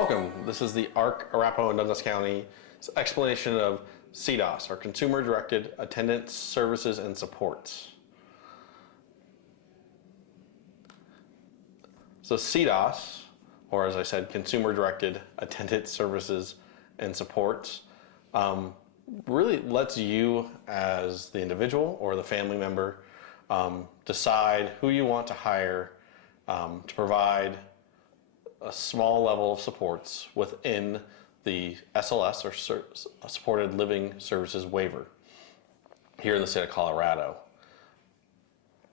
Welcome. This is the ARC, Arapahoe, and Douglas County explanation of CDASS, or Consumer Directed Attendant Services and Supports. So CDASS, or as I said, Consumer Directed Attendant Services and Supports, really lets you as the individual or the family member decide who you want to hire to provide a small level of supports within the SLS, or Supported Living Services waiver here in the state of Colorado.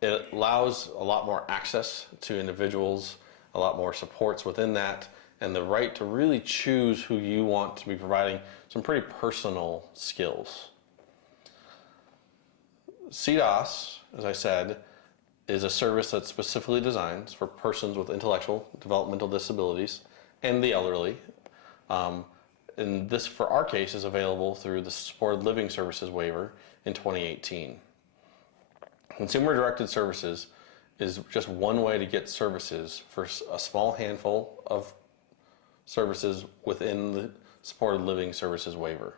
It allows a lot more access to individuals, a lot more supports within that, and the right to really choose who you want to be providing some pretty personal skills. CDASS, as I said, is a service that's specifically designed for persons with intellectual developmental disabilities and the elderly. And this, for our case, is available through the Supported Living Services waiver in 2018. Consumer-directed services is just one way to get services for a small handful of services within the Supported Living Services waiver.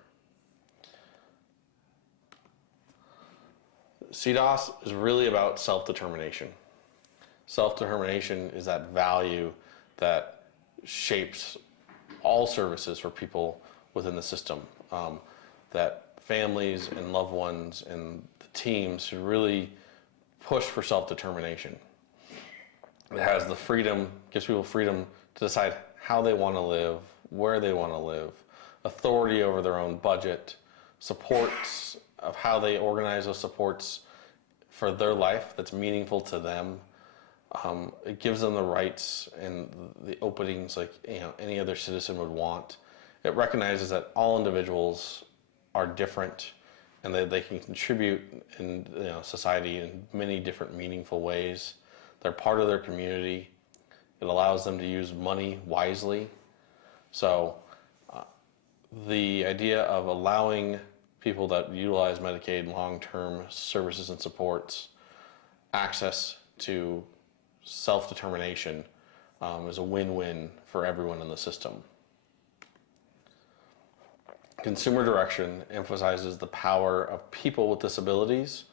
CDASS is really about self-determination. Self-determination is that value that shapes all services for people within the system. That families and loved ones and the teams should really push for self-determination. It has the freedom, gives people freedom to decide how they want to live, where they want to live, authority over their own budget, supports of how they organize those supports for their life that's meaningful to them. It gives them the rights and the openings like any other citizen would want. It recognizes that all individuals are different and that they can contribute in society in many different meaningful ways. They're part of their community. It allows them to use money wisely. So the idea of allowing people that utilize Medicaid long-term services and supports access to self-determination is a win-win for everyone in the system. Consumer direction emphasizes the power of people with disabilities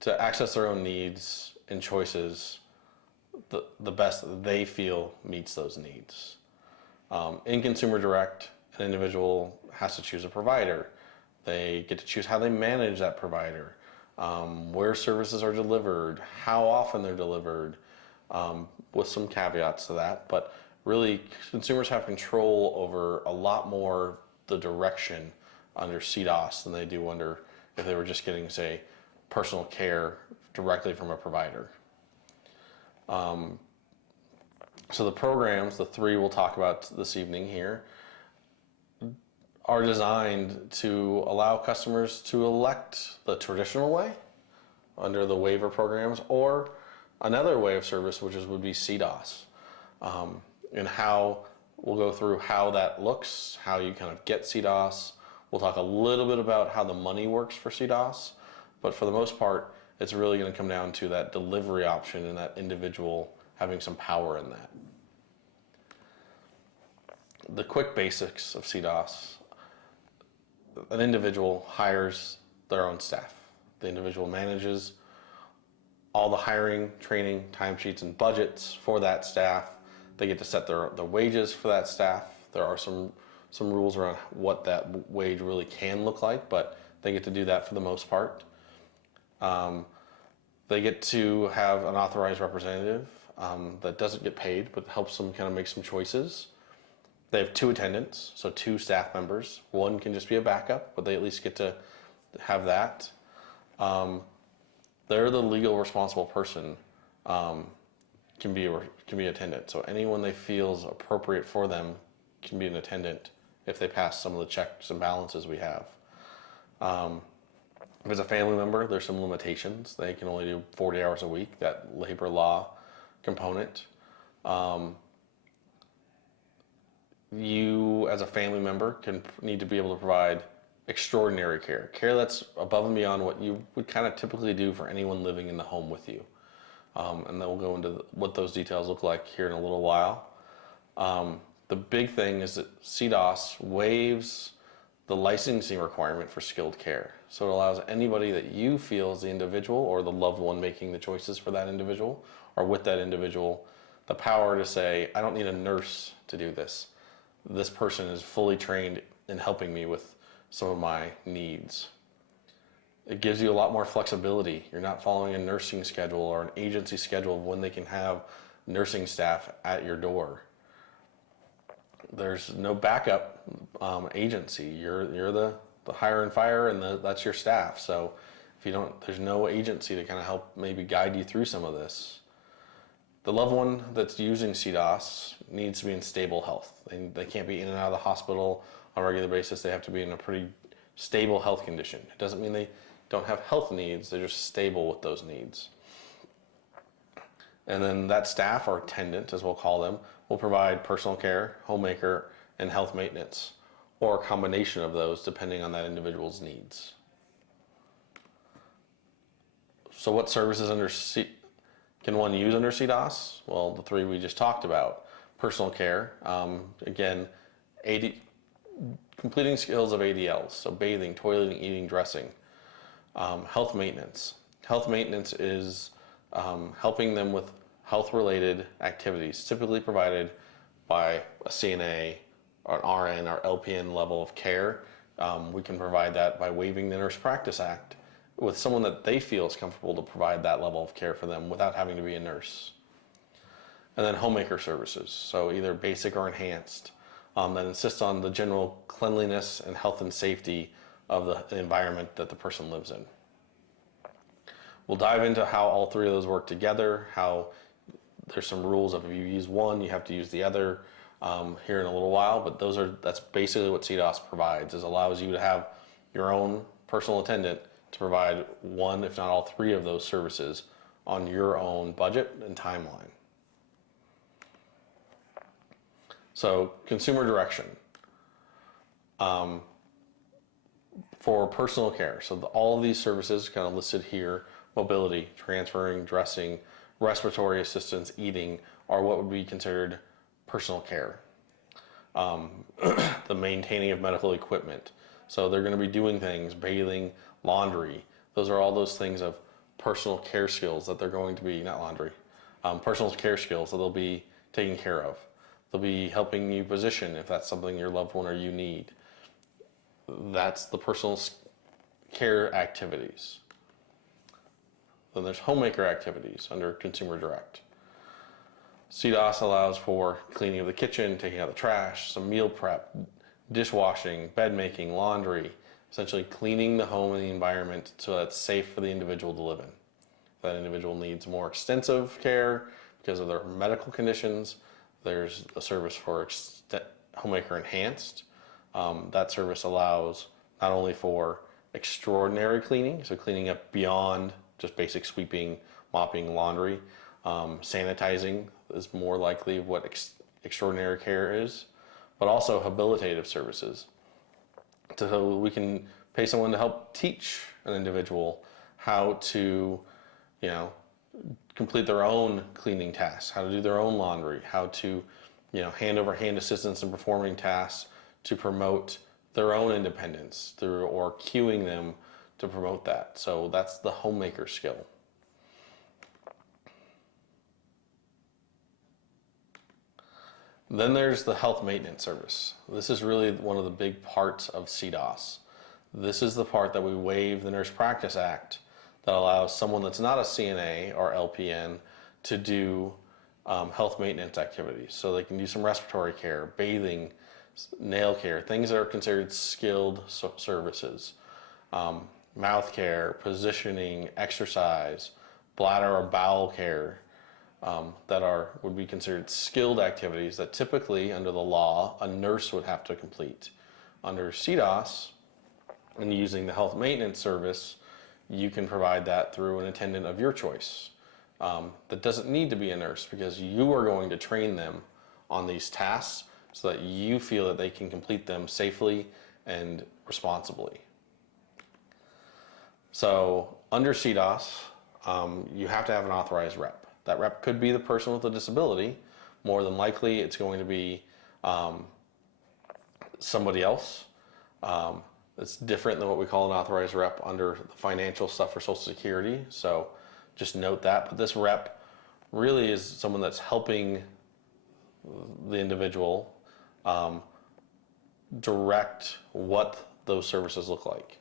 to access their own needs and choices the best that they feel meets those needs. In Consumer Direct, an individual has to choose a provider. They get to choose how they manage that provider, where services are delivered, how often they're delivered, with some caveats to that. But really, consumers have control over a lot more the direction under CDASS than they do under if they were just getting, say, personal care directly from a provider. So the programs, the three we'll talk about this evening here, are designed to allow customers to elect the traditional way under the waiver programs or another way of service, which would be CDASS. And how we'll go through how that looks, how you kind of get CDASS. We'll talk a little bit about how the money works for CDASS, but for the most part, it's really going to come down to that delivery option and that individual having some power in that. The quick basics of CDASS: an individual hires their own staff. The individual manages all the hiring, training, timesheets, and budgets for that staff. They get to set their wages for that staff. There are some rules around what that wage really can look like, but they get to do that for the most part. They get to have an authorized representative that doesn't get paid, but helps them kind of make some choices. They have 2 attendants, so 2 staff members. One can just be a backup, but they at least get to have that. They're the legal responsible person, can be attendant. So anyone they feel is appropriate for them can be an attendant if they pass some of the checks and balances we have. If it's a family member, there's some limitations. They can only do 40 hours a week, that labor law component. You, as a family member, need to be able to provide extraordinary care that's above and beyond what you would kind of typically do for anyone living in the home with you. And then we'll go into what those details look like here in a little while. The big thing is that CDASS waives the licensing requirement for skilled care. So it allows anybody that you feel is the individual or the loved one making the choices for that individual or with that individual, the power to say, I don't need a nurse to do this. This person is fully trained in helping me with some of my needs. It gives you a lot more flexibility. You're not following a nursing schedule or an agency schedule of when they can have nursing staff at your door. There's no backup agency. You're the hire and fire, and that's your staff. So if you don't, there's no agency to kind of help maybe guide you through some of this. The loved one that's using CDASS needs to be in stable health. They can't be in and out of the hospital on a regular basis. They have to be in a pretty stable health condition. It doesn't mean they don't have health needs. They're just stable with those needs. And then that staff, or attendant as we'll call them, will provide personal care, homemaker, and health maintenance, or a combination of those depending on that individual's needs. So what services can one use under CDASS? Well, the three we just talked about. Personal care, again, completing skills of ADLs, so bathing, toileting, eating, dressing. Health maintenance. Health maintenance is helping them with health-related activities, typically provided by a CNA or an RN or LPN level of care. We can provide that by waiving the Nurse Practice Act with someone that they feel is comfortable to provide that level of care for them without having to be a nurse. And then Homemaker Services, so either basic or enhanced, that insist on the general cleanliness and health and safety of the environment that the person lives in. We'll dive into how all three of those work together, how there's some rules of if you use one, you have to use the other here in a little while, but that's basically what CDASS provides, is allows you to have your own personal attendant to provide one, if not all three of those services on your own budget and timeline. So consumer direction. For personal care, so all of these services kind of listed here, mobility, transferring, dressing, respiratory assistance, eating, are what would be considered personal care. The maintaining of medical equipment. So they're going to be doing things, bathing, laundry. Those are all those things of personal care skills that they're going to be, not laundry, personal care skills that they'll be taking care of. They'll be helping you position if that's something your loved one or you need. That's the personal care activities. Then there's homemaker activities under Consumer Direct. CDASS allows for cleaning of the kitchen, taking out the trash, some meal prep, dishwashing, bed making, laundry, essentially cleaning the home and the environment so that it's safe for the individual to live in. If that individual needs more extensive care because of their medical conditions, there's a service for Homemaker Enhanced. That service allows not only for extraordinary cleaning, so cleaning up beyond just basic sweeping, mopping, laundry, sanitizing is more likely what extraordinary care is, but also habilitative services. So we can pay someone to help teach an individual how to, complete their own cleaning tasks, how to do their own laundry, how to, hand over hand assistance in performing tasks to promote their own independence or cueing them to promote that. So that's the homemaker skill. Then there's the health maintenance service. This is really one of the big parts of CDASS. This is the part that we waive the Nurse Practice Act that allows someone that's not a CNA or LPN to do health maintenance activities. So they can do some respiratory care, bathing, nail care, things that are considered skilled services. Mouth care, positioning, exercise, bladder or bowel care, that would be considered skilled activities that typically, under the law, a nurse would have to complete. Under CDASS, and using the health maintenance service, you can provide that through an attendant of your choice. That doesn't need to be a nurse because you are going to train them on these tasks so that you feel that they can complete them safely and responsibly. So under CDASS, you have to have an authorized rep. That rep could be the person with a disability. More than likely, it's going to be somebody else. It's different than what we call an authorized rep under the financial stuff for Social Security. So just note that. But this rep really is someone that's helping the individual direct what those services look like.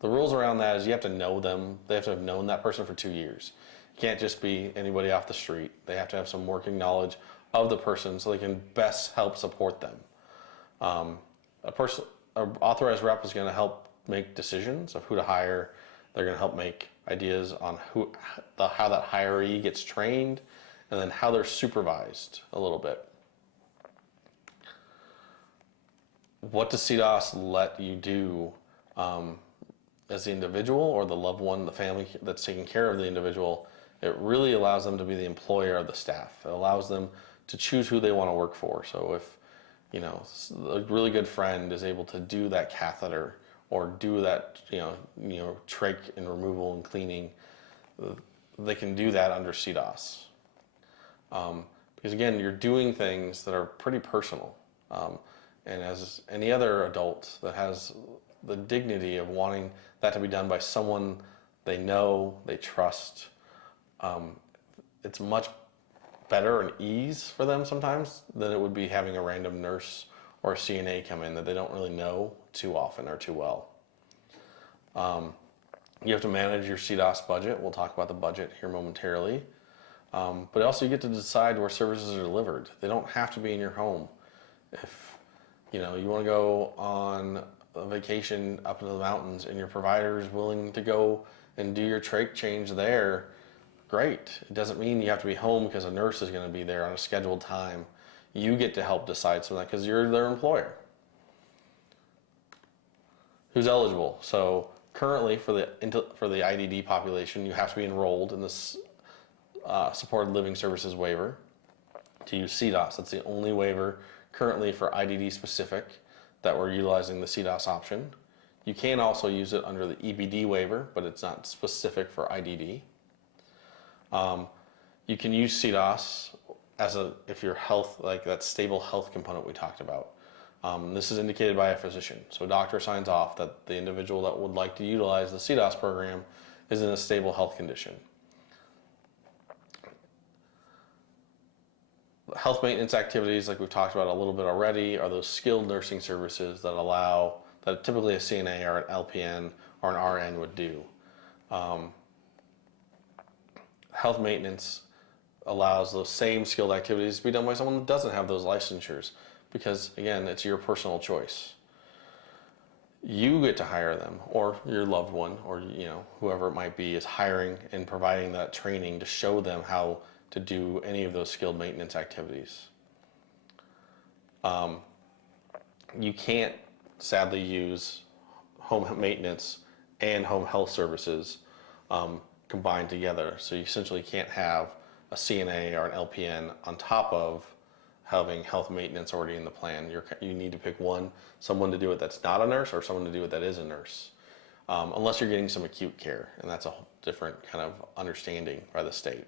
The rules around that is you have to know them. They have to have known that person for 2 years. It can't just be anybody off the street. They have to have some working knowledge of the person so they can best help support them. An authorized rep is going to help make decisions of who to hire. They're going to help make ideas on how that hiree gets trained, and then how they're supervised a little bit. What does CDASS let you do as the individual or the loved one, the family that's taking care of the individual? It really allows them to be the employer of the staff. It allows them to choose who they want to work for. So if a really good friend is able to do that catheter or do that trach and removal and cleaning, they can do that under CDASS. Because again, you're doing things that are pretty personal. And as any other adult that has the dignity of wanting that to be done by someone they know, they trust, it's much better and ease for them sometimes than it would be having a random nurse or a CNA come in that they don't really know too often or too well. You have to manage your CDASS budget. We'll talk about the budget here momentarily. But also you get to decide where services are delivered. They don't have to be in your home. If you want to go on a vacation up into the mountains and your provider is willing to go and do your trach change there, great. It doesn't mean you have to be home because a nurse is going to be there on a scheduled time. You get to help decide some of that because you're their employer. Who's eligible? So currently for the IDD population, you have to be enrolled in this supported living services waiver to use CDASS. That's the only waiver currently for IDD specific that we're utilizing the CDASS option. You can also use it under the EBD waiver, but it's not specific for IDD. You can use CDASS if your health, like that stable health component we talked about. This is indicated by a physician. So a doctor signs off that the individual that would like to utilize the CDASS program is in a stable health condition. Health maintenance activities, like we've talked about a little bit already, are those skilled nursing services that typically a CNA or an LPN or an RN would do. Health maintenance allows those same skilled activities to be done by someone that doesn't have those licensures, because again, it's your personal choice. You get to hire them, or your loved one, or whoever it might be is hiring and providing that training to show them how to do any of those skilled maintenance activities. You can't sadly use home maintenance and home health services combined together. So you essentially can't have a CNA or an LPN on top of having health maintenance already in the plan. You need to pick someone to do it that's not a nurse, or someone to do it that is a nurse, unless you're getting some acute care, and that's a whole different kind of understanding by the state.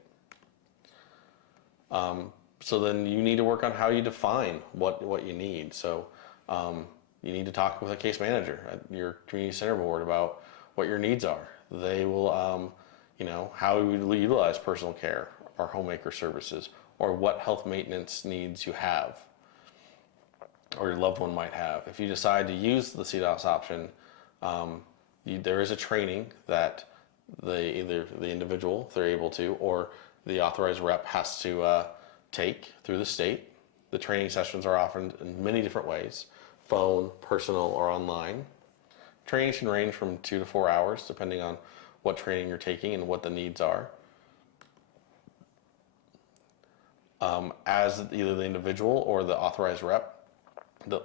So then you need to work on how you define what you need. So you need to talk with a case manager at your community center board about what your needs are. They will, how you would utilize personal care or homemaker services, or what health maintenance needs you have or your loved one might have. If you decide to use the CDASS option, there is a training that either the individual, if they're able to, or the authorized rep has to take through the state. The training sessions are offered in many different ways: phone, personal, or online. Training can range from 2 to 4 hours, depending on what training you're taking and what the needs are. As either the individual or the authorized rep,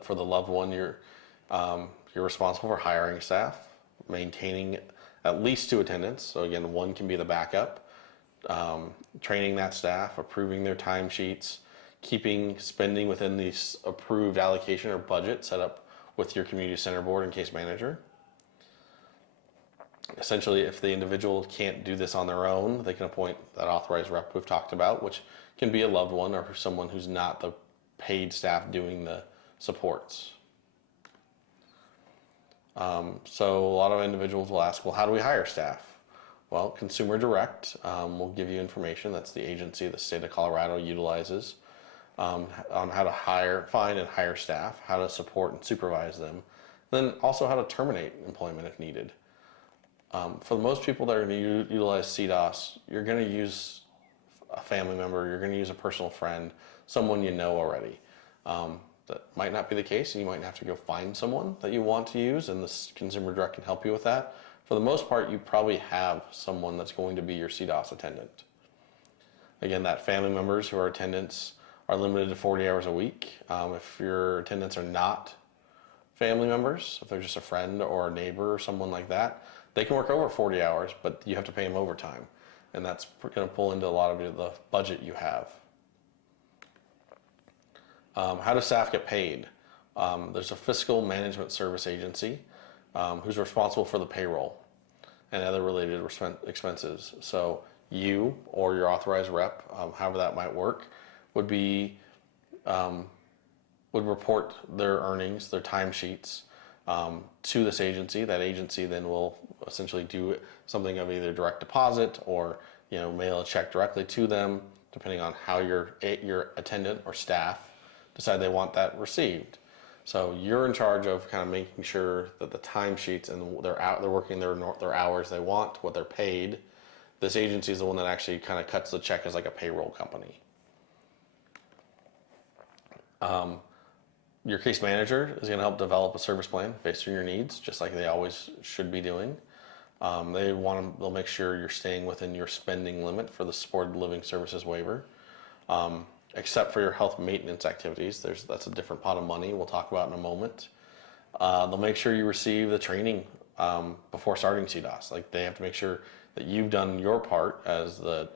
for the loved one, you're responsible for hiring staff, maintaining at least 2 attendants. So again, one can be the backup. Training that staff, approving their timesheets, keeping spending within the approved allocation or budget set up with your community center board and case manager. Essentially, if the individual can't do this on their own, they can appoint that authorized rep we've talked about, which can be a loved one or someone who's not the paid staff doing the supports. So a lot of individuals will ask, well, how do we hire staff? Well, Consumer Direct will give you information. That's the agency the state of Colorado utilizes on how to find and hire staff, how to support and supervise them, then also how to terminate employment if needed. For the most people that are going to utilize CDASS, you're going to use a family member, you're going to use a personal friend, someone you know already. That might not be the case, and you might have to go find someone that you want to use, and this Consumer Direct can help you with that. For the most part, you probably have someone that's going to be your CDASS attendant. Again, that family members who are attendants are limited to 40 hours a week. If your attendants are not family members, if they're just a friend or a neighbor or someone like that, they can work over 40 hours, but you have to pay them overtime. And that's going to pull into a lot of the budget you have. How does staff get paid? There's a fiscal management service agency who's responsible for the payroll and other related expenses. So you or your authorized rep, however that might work, would report their earnings, their timesheets to this agency. That agency then will essentially do something of either direct deposit or mail a check directly to them, depending on how your attendant or staff decide they want that received. So you're in charge of kind of making sure that the timesheets and they're working their hours they want, what they're paid. This agency is the one that actually kind of cuts the check as like a payroll company. Your case manager is going to help develop a service plan based on your needs, just like they always should be doing. They'll make sure you're staying within your spending limit for the supported living services waiver. Except for your health maintenance activities, that's a different pot of money we'll talk about in a moment. They'll make sure you receive the training before starting CDASS. Like they have to make sure that you've done your part as the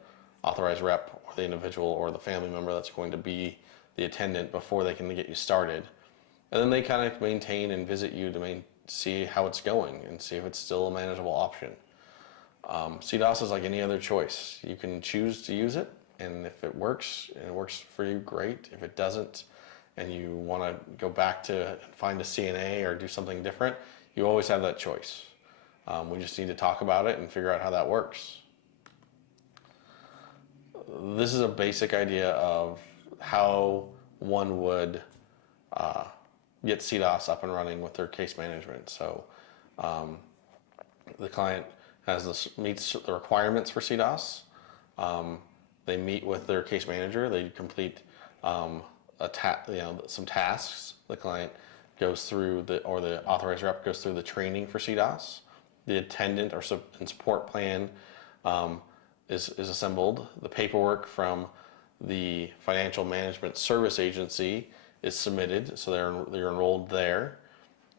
authorized rep or the individual or the family member that's going to be the attendant before they can get you started. And then they kind of maintain and visit you to see how it's going and see if it's still a manageable option. CDASS is like any other choice. You can choose to use it, and if it works and it works for you, great. If it doesn't and you want to go back to find a CNA or do something different, you always have that choice. We just need to talk about it and figure out how that works. This is a basic idea of how one would get CDASS up and running with their case management. So the client meets the requirements for CDASS. They meet with their case manager. They complete some tasks. The client goes through or the authorized rep goes through the training for CDASS. The attendant and support plan is assembled. The paperwork from the financial management service agency is submitted, so they're enrolled there.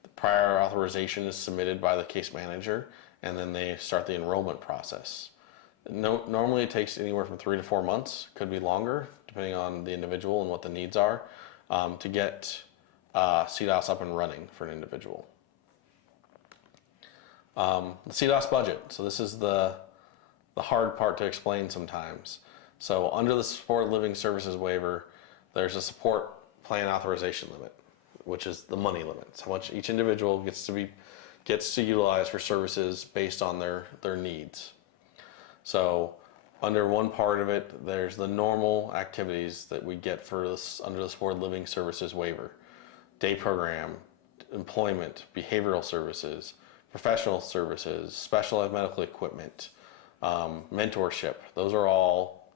The prior authorization is submitted by the case manager, and then they start the enrollment process. Normally it takes anywhere from 3 to 4 months, could be longer, depending on the individual and what the needs are, to get CDASS up and running for an individual. The CDASS budget. So this is the hard part to explain sometimes. So under the supported living services waiver, there's a support plan authorization limit, which is the money limit. It's how much each individual gets to utilize for services based on their needs. So under one part of it, there's the normal activities that we get for this under the supported living services waiver: day program, employment, behavioral services, professional services, specialized medical equipment, mentorship. Those are all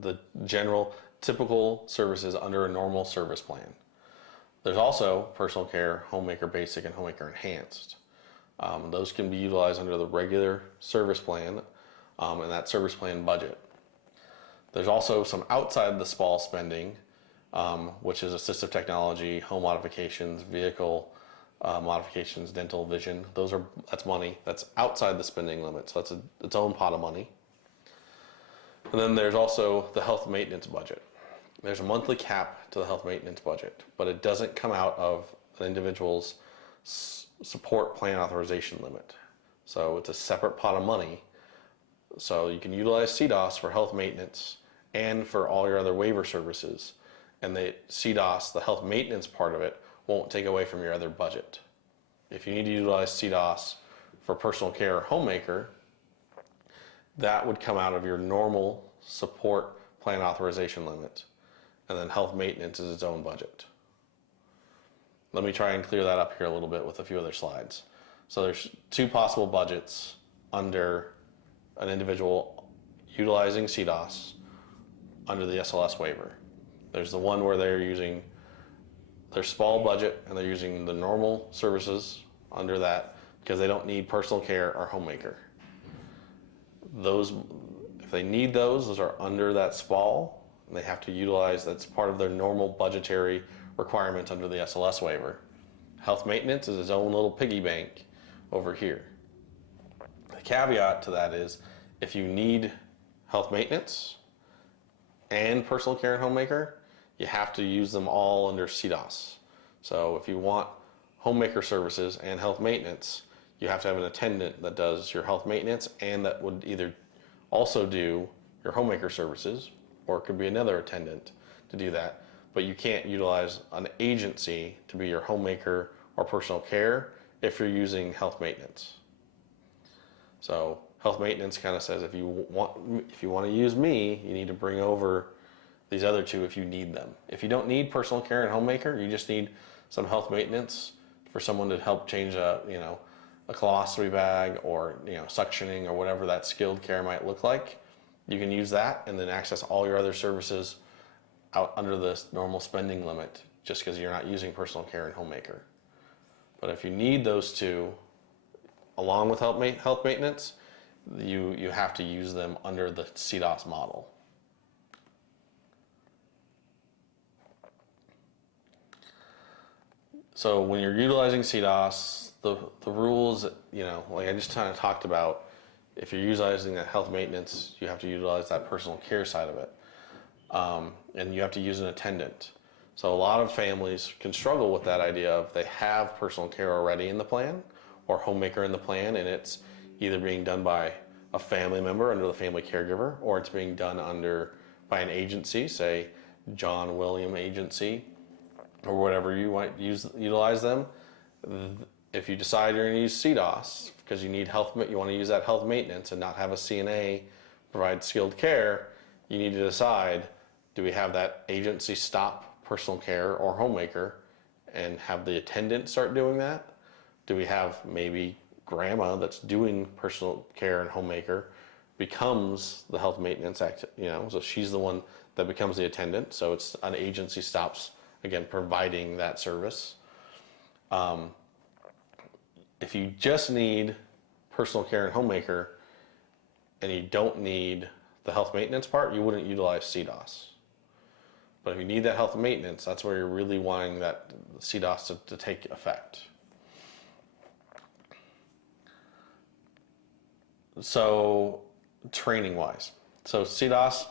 the general typical services under a normal service plan. There's also personal care, Homemaker Basic, and Homemaker Enhanced. Those can be utilized under the regular service plan and that service plan budget. There's also some outside the SPAL spending, which is assistive technology, home modifications, vehicle modifications, dental, vision. That's money that's outside the spending limit, so that's its own pot of money. And then there's also the health maintenance budget. There's a monthly cap to the health maintenance budget, but it doesn't come out of an individual's support plan authorization limit. So it's a separate pot of money. So you can utilize CDASS for health maintenance and for all your other waiver services. and the CDASS, the health maintenance part of it, won't take away from your other budget. If you need to utilize CDASS for personal care or homemaker, that would come out of your normal support plan authorization limit, and then health maintenance is its own budget. Let me try and clear that up here a little bit with a few other slides. So there's two possible budgets under an individual utilizing CDASS under the SLS waiver. There's the one where they're using their small budget and they're using the normal services under that because they don't need personal care or homemaker. Those, if they need those are under that SPAL, and they have to utilize, that's part of their normal budgetary requirement under the SLS waiver. Health maintenance is its own little piggy bank over here. The caveat to that is if you need health maintenance and personal care and homemaker, you have to use them all under CDASS. So if you want homemaker services and health maintenance, you have to have an attendant that does your health maintenance and that would either also do your homemaker services, or it could be another attendant to do that. But you can't utilize an agency to be your homemaker or personal care if you're using health maintenance. So health maintenance kind of says if you want to use me, you need to bring over these other two if you need them. If you don't need personal care and homemaker, you just need some health maintenance for someone to help change a colostomy bag or suctioning or whatever that skilled care might look like. You can use that and then access all your other services out under this normal spending limit just because you're not using personal care and homemaker. But if you need those two along with health maintenance, you have to use them under the CDASS model. So when you're utilizing CDASS, the rules, like I just kind of talked about, if you're utilizing that health maintenance, you have to utilize that personal care side of it. And you have to use an attendant. So a lot of families can struggle with that idea of they have personal care already in the plan or homemaker in the plan, and it's either being done by a family member under the family caregiver, or it's being done by an agency, say John William Agency, or whatever you might utilize them. If you decide you're going to use CDASS because you want to use that health maintenance and not have a CNA provide skilled care, you need to decide, do we have that agency stop personal care or homemaker and have the attendant start doing that? Do we have maybe grandma that's doing personal care and homemaker becomes the health maintenance so she's the one that becomes the attendant, so it's an agency stops again providing that service. If you just need personal care and homemaker and you don't need the health maintenance part, you wouldn't utilize CDASS. But if you need that health maintenance, that's where you're really wanting that CDASS to take effect. So training wise, so CDASS,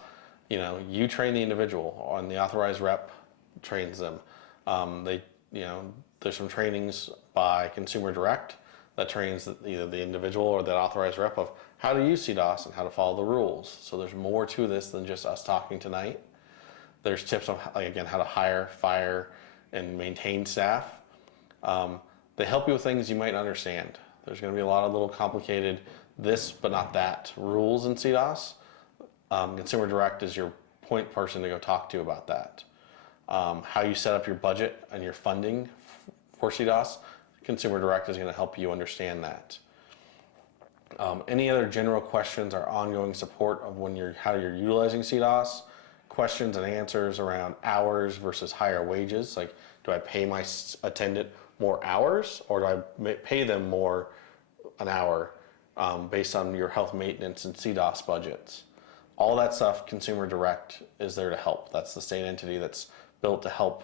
you train the individual, on the Authorized Rep trains them. There's some trainings by Consumer Direct that trains either the individual or that Authorized Rep of how to use CDASS and how to follow the rules. So there's more to this than just us talking tonight. There's tips on, how to hire, fire, and maintain staff. They help you with things you might not understand. There's going to be a lot of little complicated this but not that rules in CDASS. Consumer Direct is your point person to go talk to about that. How you set up your budget and your funding for CDASS, Consumer Direct is going to help you understand that. Any other general questions or ongoing support of how you're utilizing CDASS, questions and answers around hours versus higher wages, like do I pay my attendant more hours or do I pay them more an hour based on your health maintenance and CDASS budgets? All that stuff, Consumer Direct is there to help. That's the state entity that's built to help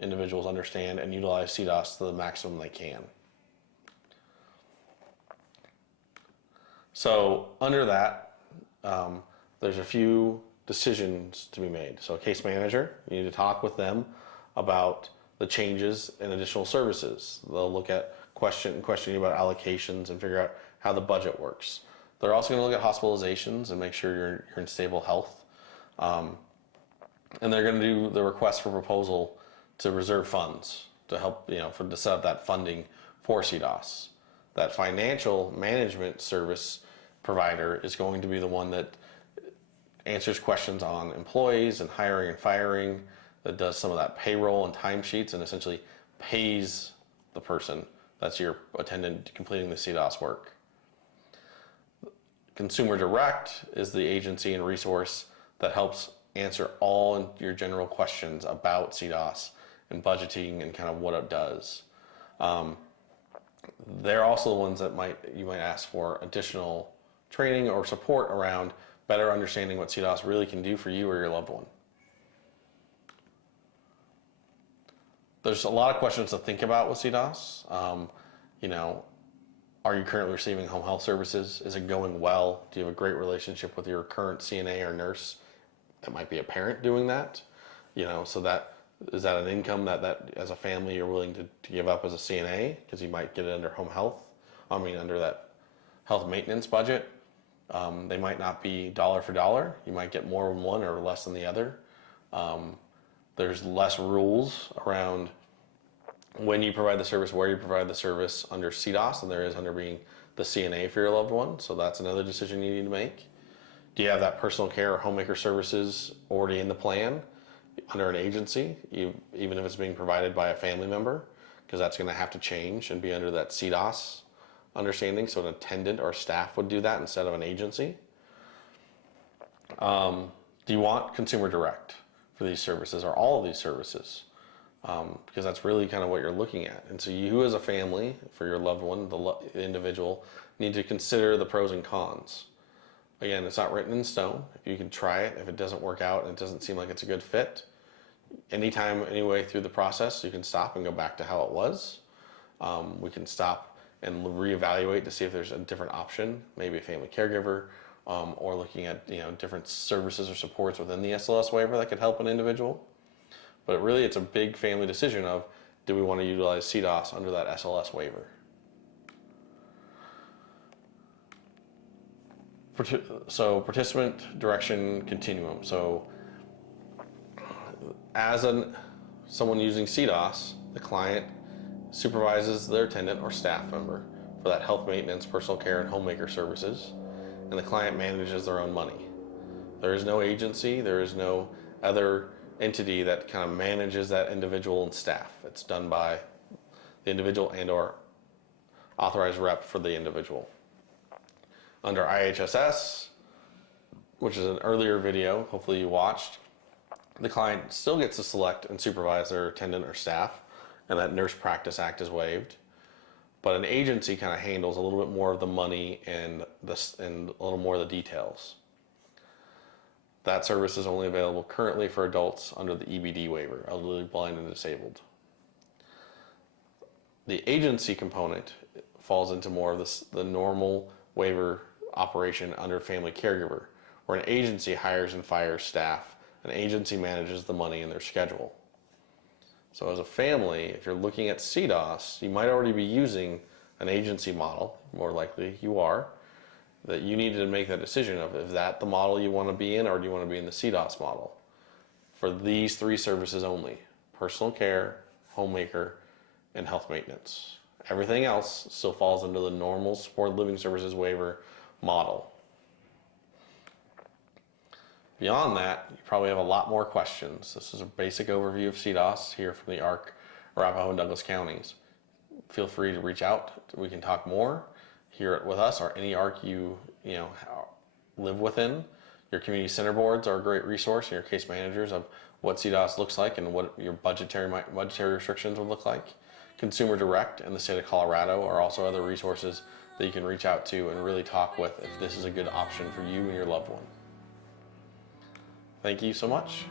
individuals understand and utilize CDASS to the maximum they can. So under that, there's a few decisions to be made. So a case manager, you need to talk with them about the changes and additional services. They'll look at question you about allocations and figure out how the budget works. They're also going to look at hospitalizations and make sure you're in stable health. And they're going to do the request for proposal to reserve funds to help, to set up that funding for CDASS. That financial management service provider is going to be the one that answers questions on employees and hiring and firing, that does some of that payroll and timesheets and essentially pays the person. That's your attendant completing the CDASS work. Consumer Direct is the agency and resource that helps answer all your general questions about CDASS and budgeting and kind of what it does. They're also the ones that you might ask for additional training or support around better understanding what CDASS really can do for you or your loved one. There's a lot of questions to think about with CDASS. Are you currently receiving home health services? Is it going well? Do you have a great relationship with your current CNA or nurse? That might be a parent doing that. So that is that an income that as a family you're willing to give up as a CNA because you might get it under home health. Under that health maintenance budget. They might not be dollar for dollar. You might get more than one or less than the other. There's less rules around when you provide the service, where you provide the service under CDASS than there is under being the CNA for your loved one. So that's another decision you need to make. Do you have that personal care or homemaker services already in the plan under an agency, even if it's being provided by a family member? Because that's going to have to change and be under that CDASS understanding. So an attendant or staff would do that instead of an agency. Do you want consumer direct for these services or all of these services? Because that's really kind of what you're looking at. And so you as a family, for your loved one, the individual, need to consider the pros and cons. Again, it's not written in stone. If you can try it, if it doesn't work out and it doesn't seem like it's a good fit, anytime, anyway through the process, you can stop and go back to how it was. We can stop and reevaluate to see if there's a different option, maybe a family caregiver, or looking at different services or supports within the SLS waiver that could help an individual. But really, it's a big family decision of, do we want to utilize CDASS under that SLS waiver? So participant direction continuum. So as someone using CDASS, the client supervises their attendant or staff member for that health maintenance, personal care, and homemaker services, and the client manages their own money. There is no agency, there is no other entity that kind of manages that individual and staff. It's done by the individual and or authorized rep for the individual. Under IHSS, which is an earlier video, hopefully you watched, the client still gets to select and supervise their attendant or staff, and that Nurse Practice Act is waived. But an agency kind of handles a little bit more of the money and a little more of the details. That service is only available currently for adults under the EBD waiver, elderly, blind, and disabled. The agency component falls into more of the normal waiver operation under family caregiver, where an agency hires and fires staff. An agency manages the money in their schedule. So as a family, if you're looking at CDASS, you might already be using an agency model, more likely you are, that you need to make that decision of, is that the model you want to be in, or do you want to be in the CDASS model? For these three services only: personal care, homemaker, and health maintenance. Everything else still falls under the normal supported living services waiver model. Beyond that, you probably have a lot more questions. This is a basic overview of CDASS here from the ARC, Arapahoe and Douglas counties. Feel free to reach out. We can talk more here with us or any ARC you live within. Your community center boards are a great resource, and your case managers, of what CDASS looks like and what your budgetary restrictions would look like. Consumer Direct in the state of Colorado are also other resources that you can reach out to and really talk with if this is a good option for you and your loved one. Thank you so much.